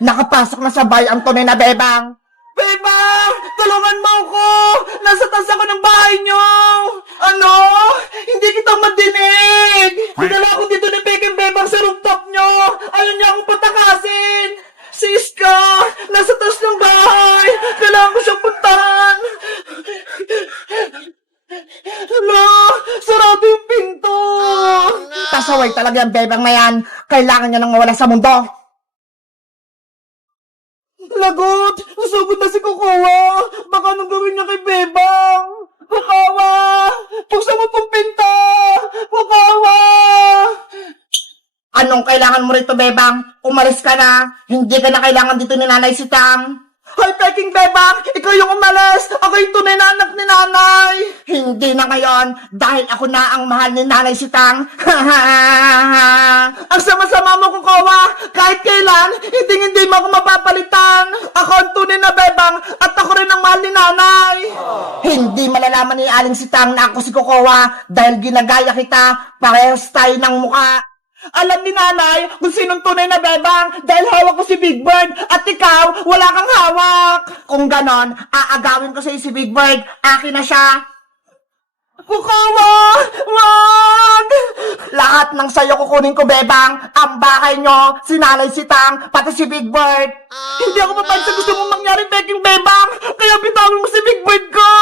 Nakapasok na sa bahay ang tunay na bebang. Bebang! Tulungan mo ako! Nasa taas ako ng bahay niyo! Ano? Hindi kita madinig! Dinala ako dito ni Peking Bebang sa rooftop niyo! Ayaw niya akong patakasin! Si Iska! Nasa taas ng bahay! Kailangan ko siyang puntahan! Hala! Sarado yung pinto! Pasaway talaga ang bebang na yan. Kailangan niya nang mawala sa mundo. Lagot! Nasugod na si Kukawa! Baka anong gawin niya kay Bebang? Kukawa! Buksan mo tong pinto! Kukawa! Anong kailangan mo rito, bebang? Umalis ka na. Hindi ka na kailangan dito ni Nanay Sitang. Hoy, Peking Bebang! Ikaw yung umalis! Ako yung tunay na anak ni Nanay! Hindi na ngayon, dahil ako na ang mahal ni Nanay Sitang. Ang sama-sama mo, Kukawa! Kahit kailan, hindi mo ako mapapalitan! Ako ang tunay na Bebang at ako rin ang mahal ni Nanay! Hindi malalaman ni Aling Sitang na ako si Kokowa dahil ginagaya kita, parehas tayo ng muka. Alam ni Nanay kung sinong tunay na Bebang dahil hawak ko si Big Bird at ikaw, wala kang hawak! Kung ganon, aagawin ko sa si Big Bird, akin na siya. Kukawa! Wag! Lahat ng sayo kukunin ko, bebang. Ang bahay nyo, si Nanay Sitang, pati si Big Bird. Hindi ako papayag sa gusto mong mangyari, Peking Bebang! Kaya bitawin mo si Big Bird ko!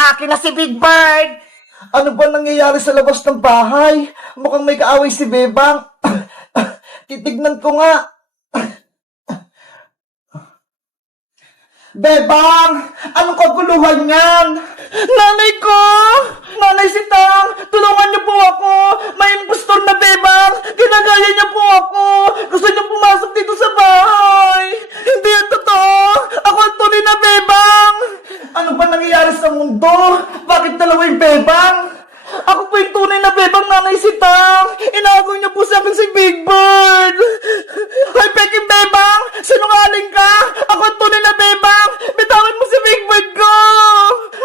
Akin na si Big Bird. Ano ba nangyayari sa labas ng bahay? Mukhang may kaaway si Bebang. Titignan ko nga. Bebang! Anong kaguluhan yan? Nanay ko! Nanay Sitang! Tulungan niyo po ako! May impostor na Bebang! Ginagaya niya po ako! Gusto niya pumasok dito sa bahay! Hindi yan totoo! Ako ang tunay na Bebang! Ano ba nangyayari sa mundo? Bakit dalawa yung Bebang? Ako po yung tunay na Bebang, Nanay Sitang! Inagaw niya po sa akin si Big Bird! Hoy, Peking Bebang! Sinungaling ka! Ako ang tunay na Bebang! Bitawan mo si Big Bird ko!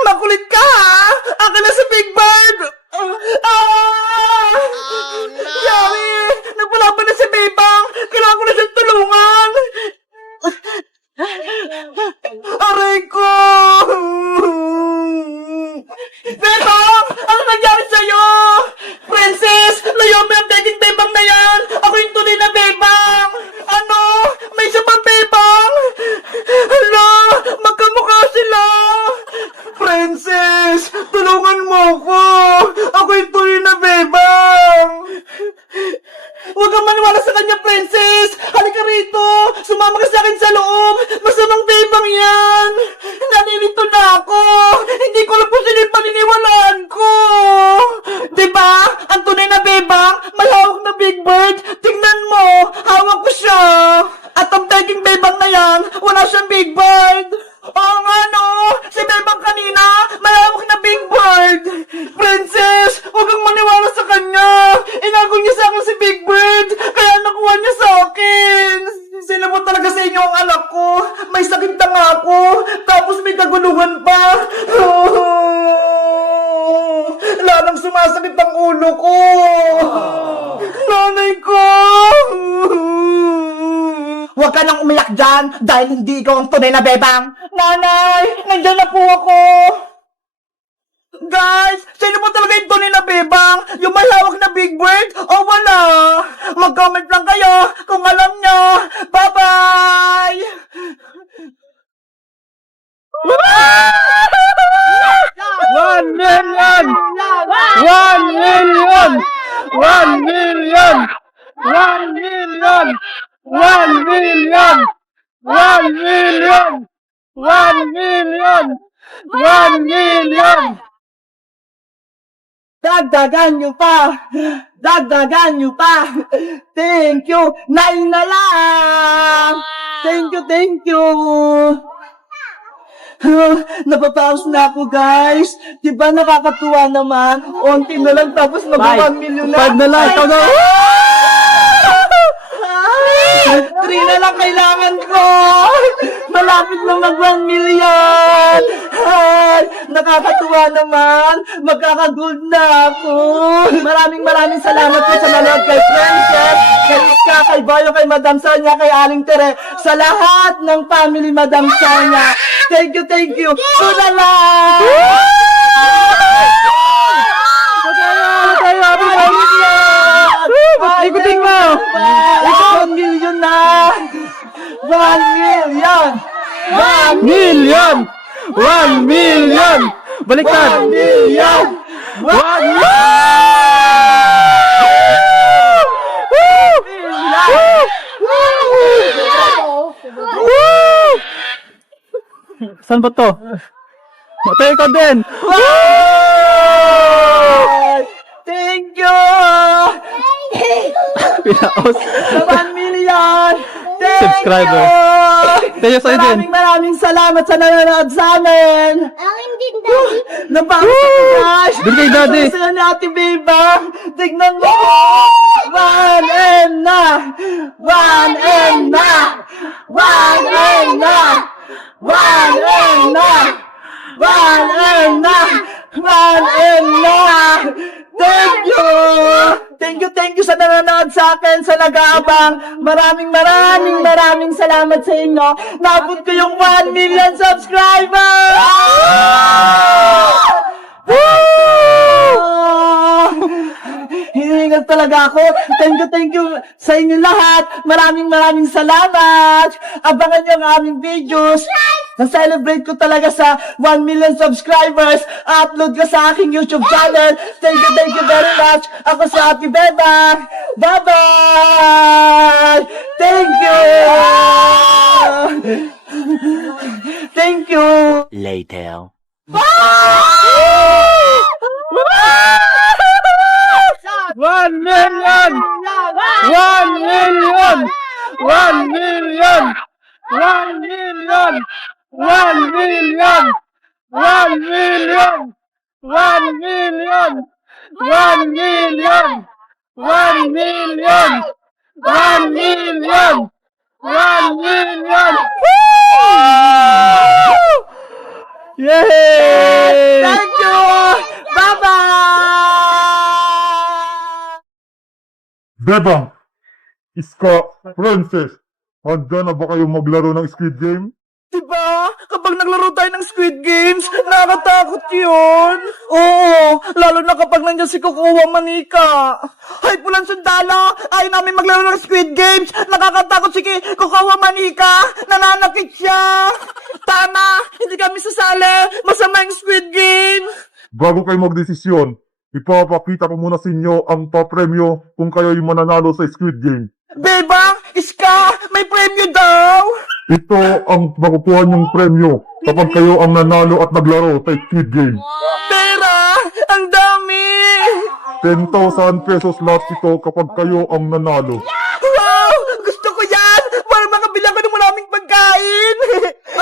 Makulit ka, ha? Akin na si Big Bird! Yari! Nagpalaban na si Bebang! Kailangan ko na siyang tulungan! Aray ko! Bebang! Ano nangyari sa'yo? Princess! Layo mo yung Peking Bebang na yan! Ako yung tunay na Bebang! Ano? May isa pang Bebang? Hala! Magkamukha sila! Princess! Tulungan mo ko! Ako yung tunay na Bebang! Huwag kang maniwala sa kanya, Princess! Halika rito! Sumama ka sa akin sa loob! Masamang Bebang yan! Nanirito na ako! Hindi ko alam kung sino yung paniniwalaan ko! Diba? Ang tunay na Bebang, may hawak na Big Bird! Tingnan mo! Hawak ko siya! At ang Peking Bebang na yan, wala siyang Big Bird! Oo nga no! Si Bebang kanina, may hawak na Big Bird! Princess, huwag kang maniwala sa kanya! Inagaw niya sa akin si Big Bird! Kaya nakuha niya sa akin! Sila mo talaga sa inyo ang anak ko! May sakit na nga ako! Tapos may kaguluhan pa! Lalang sumasakit ang ulo ko! Nanay ko! Huwag ka nang umiyak dyan dahil hindi ikaw ang tunay na bebang. Nanay! Nandiyan na po ako! Guys! Sino po talaga yung tunay na Bebang? Yung may hawak na Big Bird? O wala? Mag-comment lang kayo kung alam nyo! Bye-bye! 1 million! 1 million! 1 million! 1 million! 1 million! 1 million! 1 million! 1 million! Dagdagan nyo pa! Dagdagan nyo pa! Thank you! 9 na lang! Thank you, thank you! Napapaus na ako, guys. Diba nakakatuwa naman? Onti na lang tapos mag-1 million na. 5 na lang, ikaw na. 3 na lang kailangan ko. Malapit na mag 1 million. Ay, nakakatuwa naman. Magkakagold na ako. Maraming salamat po sa nanood kay Princess, kay Iska, kay Boyo, kay Madam Sonia, kay Aling Tere, sa lahat ng family Madam Sonia. Thank you. Tulala! Tayo, happy birthday! Ikutin mo! 1 million na! 1 million! 1 million! 1 million! Baliktad! 1 million! 1 million! Saan ba to? Matay ka din! Thank you! Pinaos. Sa 1 million! Thank Subscriber. you! Tayo sa'yo din. Maraming salamat sa nanonood sa amin! Akin din, Daddy. Nabawas ako, guys! Din kay Daddy. Sa'yo ni Ate Biba! Tignan mo! 1M na! 1M na! 1M na! 1M na! 1M na! 1M na! Thank you! Thank you sa nanonood sa akin, sa nag-aabang. Maraming salamat sa inyo. Nabot ko yung 1 million subscribers! Hihingal talaga ako. Thank you sa inyo lahat. Maraming salamat. Abangan nyo ang aming videos. Na-celebrate ko talaga sa 1 million subscribers. Upload ko sa aking YouTube channel. Thank you very much. Ako si Ate Beba. Bye-bye! Thank you! Thank you! Later. 1 million! 1 million! 1 million! 1 million! 1 million! 1 million! 1 million! 1 million! 1 million! 1 million! 1 million! Yay! Thank you! Bye-bye! Bebang, Iska, Princess, handa na ba kayong maglaro ng Squid Game? Diba? Kapag naglaro tayo ng Squid Games, nakakatakot yun. Oo, lalo na kapag nandiyan si Kukuha Manika. Hay, pulang sundalo, ayaw namin maglaro ng Squid Games. Nakakatakot si Kukuha Manika. Nananakit siya. Tama, hindi kami sasali. Masama yung Squid Game. Bago kayo magdesisyon, ipapakita ko muna sa inyo ang papremyo kung kayo'y mananalo sa Squid Game. Bebang, Iska, may premyo daw. Ito ang makukuha niyong premyo kapag kayo ang nanalo at naglaro sa Squid Game. Pera, ang dami. 10,000 pesos lahat ito kapag kayo ang nanalo. Wow! Gusto ko yan! Para makabila ko ng maraming pagkain!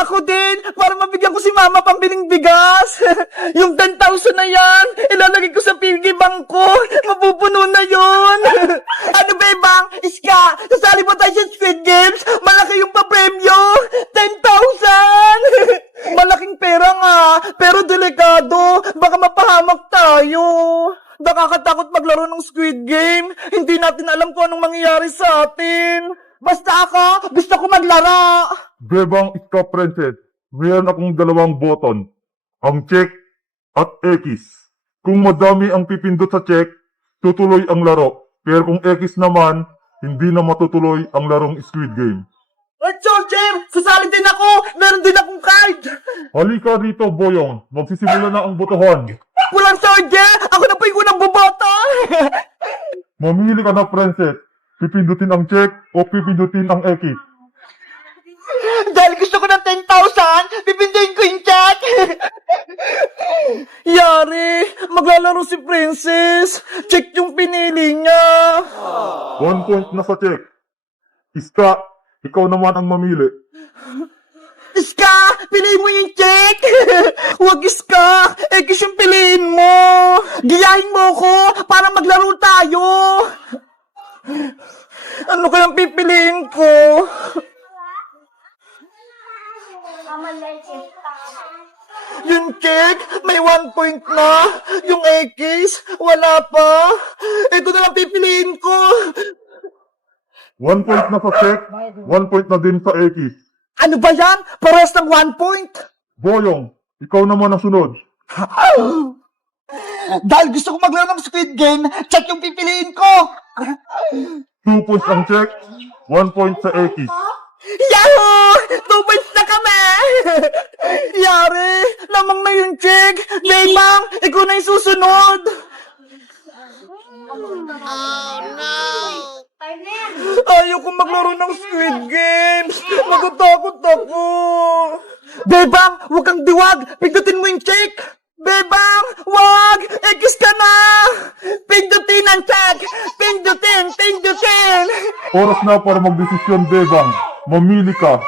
Ako din! Para mabigyan ko si Mama pambiling bigas! Yung 10,000 na yan, ilalagay ko sa piggy bank ko! Mapupuno na yun! Ano ba bang? Iska! Kasali ba tayo sa Squid Games? Malaki yung papremyo! 10,000! Malaking pera nga, pero delikado! Baka mapahamak tayo! Nakakatakot maglaro ng Squid Game. Hindi natin alam kung anong mangyayari sa atin. Basta ako, gusto ko maglaro. Bebang Iska, Princess, mayroon akong dalawang button, ang check at X. Kung madami ang pipindot sa check, tutuloy ang laro. Pero kung X naman, hindi na matutuloy ang larong Squid Game. At Soldier, sasali din ako. Meron din akong card. Halika rito, Boyong. Magsisimula na ang botohan. Walang Soldier, ako na po yung unang boboto. Mamili ka na, Princess. Pipindutin ang check o pipindutin ang X. Dahil gusto ko ng 10,000, pipinduin ko yung check. Yari, maglalaro si Princess. Check yung pinili niya. 1 point na sa check. Iska, ikaw naman ang mamili. Iska, piliin mo yung check! Huwag Iska! X yung piliin mo! Giyahin mo ko para maglaro tayo! Ano kayang pipiliin ko? Yung check, may 1 point na. Yung X, wala pa. Ito na lang pipiliin ko. 1 point na sa check, 1 point na din sa X. Ano ba yan? Parehas ng 1 point. Boyong, ikaw naman ang sunod. Dahil gusto ko maglaro ng Squid Game, check yung pipiliin ko. 2 points ang check, 1 point sa X. Yahoo! 2 points na kami! Yari! Lamang na yung check! Bebang! Ikaw na yung susunod! Ayaw ko maglaro ng Squid Games! Magutakot ako! Bebang! Huwag kang diwag! Pindutin mo yung check! Bebang! Wag! X ka na! Pindutin ang check! Pindutin! Pindutin! Oras na para magdesisyon, Bebang. Mamili ka.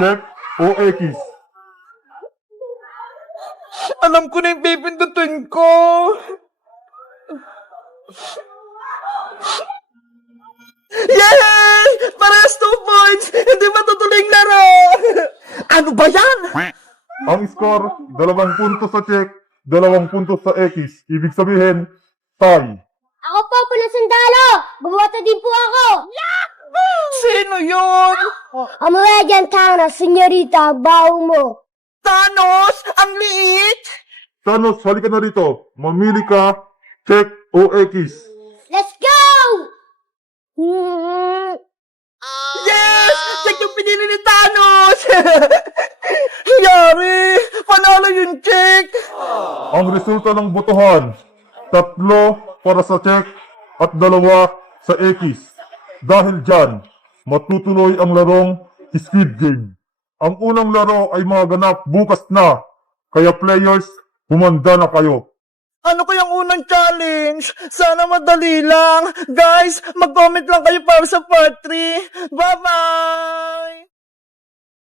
Check o X. Alam ko na yung pipindutin ko! Yay! Parehas 2 points! Hindi matutuloy ang laro! Ano ba yan? Ang score, 2 puntos sa check, 2 puntos sa X. Ibig sabihin, tie. Ako po, punong sundalo! Bumoto din po ako! Sino yun? Ang mga dyan tanga, senyorita, baho mo. Thanos? Ang liit? Thanos, halika na rito. Mamili ka. Check o X. Let's go! Yes! Check yung pinili ni Thanos! Yari! Panalo yung check! Ang resulta ng botohan, 3 para sa check at 2 sa X. Dahil dyan, matutuloy ang larong Squid Game. Ang unang laro ay magaganap bukas na, kaya players, humanda na kayo. Ano kayang unang challenge? Sana madali lang. Guys, mag-comment lang kayo para sa part 3. Bye-bye!